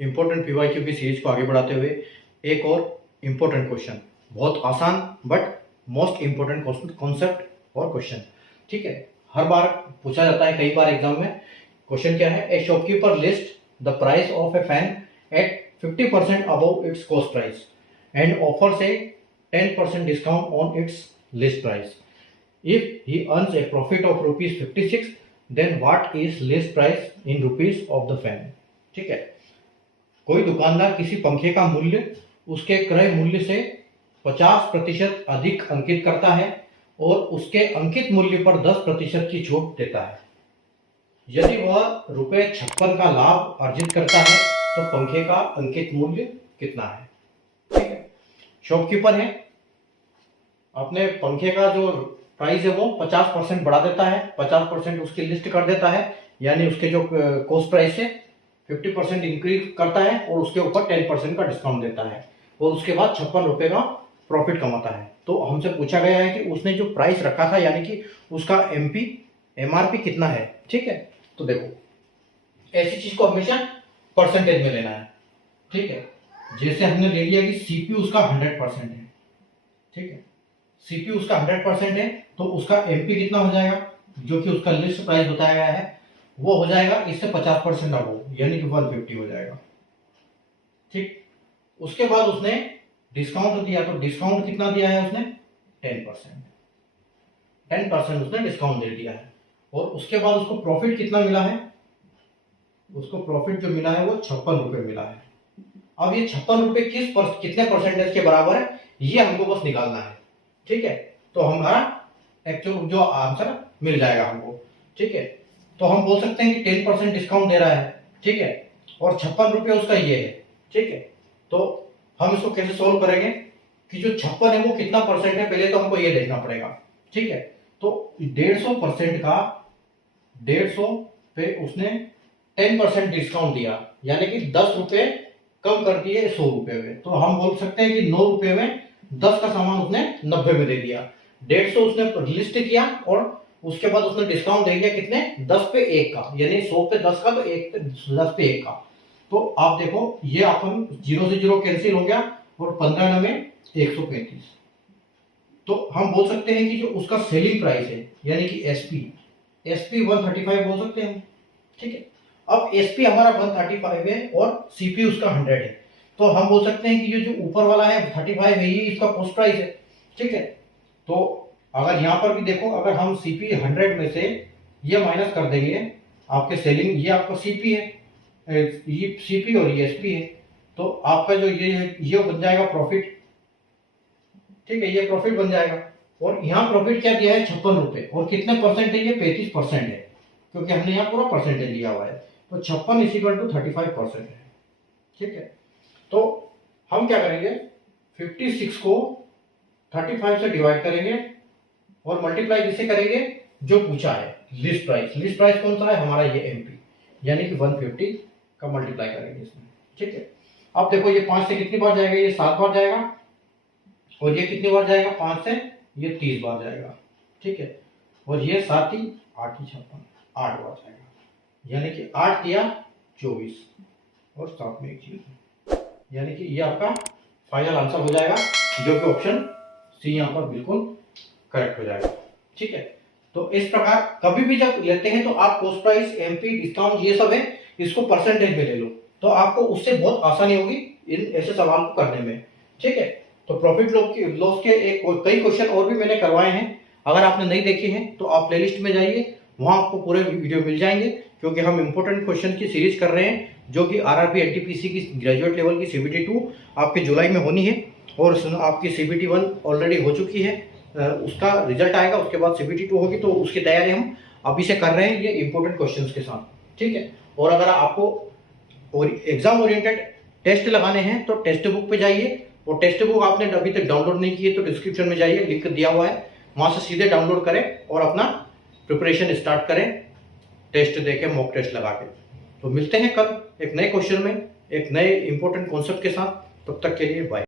Important PYQ की series को आगे बढ़ाते हुए एक और इम्पोर्टेंट क्वेश्चन, बहुत आसान बट मोस्ट इम्पोर्टेंट कॉन्सेप्ट और क्वेश्चन। ठीक है, हर बार पूछा जाता है, कई बार एग्जाम में। क्वेश्चन क्या है? A shopkeeper list the price of a fan at 50% above its cost price and offers a 10% discount on its list price. If he earns a profit of rupees 56, then what is list price in rupees of the fan? ठीक है, कोई दुकानदार किसी पंखे का मूल्य उसके क्रय मूल्य से 50% अधिक अंकित करता है और उसके अंकित मूल्य पर 10% की छूट देता है। यदि वह ₹56 का लाभ अर्जित करता है तो पंखे का अंकित मूल्य कितना है? ठीक है, शॉपकीपर है, अपने पंखे का जो प्राइस है वो 50% बढ़ा देता है, 50% उसकी लिस्ट कर देता है, यानी उसके जो कॉस्ट प्राइस है 50% इंक्रीज करता है और उसके ऊपर 10% का डिस्काउंट देता है और उसके बाद ₹56 का प्रॉफिट कमाता है। तो हमसे पूछा गया है कि उसने जो प्राइस रखा था, यानी कि उसका एमआरपी कितना है। ठीक है, तो देखो, ऐसी चीज को हमेशा परसेंटेज में लेना है। ठीक है, जैसे हमने ले लिया कि सीपी उसका 100% है। ठीक है, सीपी उसका 100% है तो उसका एमपी कितना हो जाएगा, जो कि उसका लिस्ट प्राइस बताया गया है, वो हो जाएगा इससे 50% अबव, यानी कि 150 हो जाएगा। ठीक, उसके बाद उसने डिस्काउंट दिया, तो डिस्काउंट कितना दिया है उसने? 10%। 10% उसने डिस्काउंट दे दिया है और उसके बाद उसको प्रॉफिट कितना मिला है? उसको प्रॉफिट जो मिला है वो ₹56 मिला है। अब ये ₹56 कितने परसेंटेज के बराबर है, ये हमको बस निकालना है। ठीक है, तो हमारा एक्चुअल जो आंसर मिल जाएगा हमको। ठीक है, तो हम बोल सकते हैं कि 10% डिस्काउंट दे रहा है। ठीक है, और ₹56 उसका ये है। ठीक है, तो हम इसको कैसे सोल्व करेंगे कि जो 56 है वो कितना परसेंट है, पहले तो हमको ये देखना पड़ेगा। ठीक है, तो 150% का 150 पे उसने 10% डिस्काउंट दिया, यानी कि ₹10 कम कर दिए ₹100 में। तो हम बोल सकते हैं कि ₹9 में 10 का सामान उसने 90 में दे दिया। 150 उसने लिस्ट किया और उसके बाद उसने डिस्काउंट दे दिया कितने? 10 पे 1 का, यानी 100 पे 10 का, तो 10 पे 1 का। तो आप देखो, ये अपन 0 से 0 कैंसिल हो गया और 15 में 135। तो हम बोल सकते हैं कि जो उसका सेलिंग प्राइस है, यानी कि एसपी 135 बोल सकते हैं। ठीक है, अब एसपी हमारा 135 है और सीपी उसका 100 है, तो हम बोल सकते हैं कि ये जो ऊपर वाला है 35 है, ये इसका कॉस्ट प्राइस है। ठीक है, तो अगर यहाँ पर भी देखो, अगर हम सीपी 100 में से ये माइनस कर देंगे, आपके सेलिंग, ये आपका सीपी है, ये सीपी और ये एसपी है, तो आपका जो ये है ये बन जाएगा प्रॉफिट। ठीक है, ये प्रॉफिट बन जाएगा और यहाँ प्रॉफिट क्या दिया है? ₹56 और कितने परसेंट है? ये 35% है, क्योंकि हमने यहाँ पूरा परसेंटेज लिया हुआ है। तो 56 = 35% है। ठीक है, तो हम क्या करेंगे, 56 को 35 से डिवाइड करेंगे और मल्टीप्लाई किसे करेंगे? जो पूछा है लिस्ट प्राइस। लिस्ट प्राइस कौन सा है हमारा? ये एमपी, यानी कि 150 का मल्टीप्लाई करेंगे इसमें। ठीक है, अब देखो, ये 5 से कितनी बार जाएगा? ये 7 बार जाएगा और ये कितनी बार जाएगा? 5 से ये 30 बार जाएगा। ठीक है, और ये 7 ही 8 ही 56, 8 बार जाएगा, यानी कि 8 या 24 और 7 में 1 0, यानी कि ये आपका फाइनल आंसर हो जाएगा, जो कि ऑप्शन सी यहाँ पर बिल्कुल करेक्ट हो जाएगा। ठीक है, तो इस प्रकार कभी भी जब लेते हैं तो आप कॉस्ट प्राइस, एमपी, डिस्काउंट, ये सब है, इसको परसेंटेज में ले लो, तो आपको उससे बहुत आसानी होगी इन ऐसे सवाल को करने में। ठीक है, तो प्रॉफिट लॉस के कई क्वेश्चन और भी मैंने करवाए हैं, अगर आपने नहीं देखे हैं तो आप प्लेलिस्ट में जाइए, वहां आपको पूरे वीडियो मिल जाएंगे, क्योंकि हम इंपॉर्टेंट क्वेश्चन की सीरीज कर रहे हैं, जो कि आरआरबी एनटीपीसी की ग्रेजुएट लेवल की सीबीटी 2 आपके जुलाई में होनी है और आपकी सीबीटी 1 ऑलरेडी हो चुकी है, उसका रिजल्ट आएगा, उसके बाद सीबीटी 2 होगी, तो उसकी तैयारी हम अभी से कर रहे हैं, ये इंपॉर्टेंट क्वेश्चंस के साथ। ठीक है, और अगर आपको और एग्जाम ओरिएंटेड टेस्ट लगाने हैं तो टेक्स्ट बुक पे जाइए, और टेक्स्ट बुक आपने अभी तक डाउनलोड नहीं की है तो डिस्क्रिप्शन में जाइए, लिंक दिया हुआ है, वहां से सीधे डाउनलोड करें और अपना प्रिपरेशन स्टार्ट करें, टेस्ट देके, मॉक टेस्ट लगा के। तो मिलते हैं कल एक नए क्वेश्चन में, एक नए इंपॉर्टेंट कॉन्सेप्ट के साथ। तब तक के लिए बाय।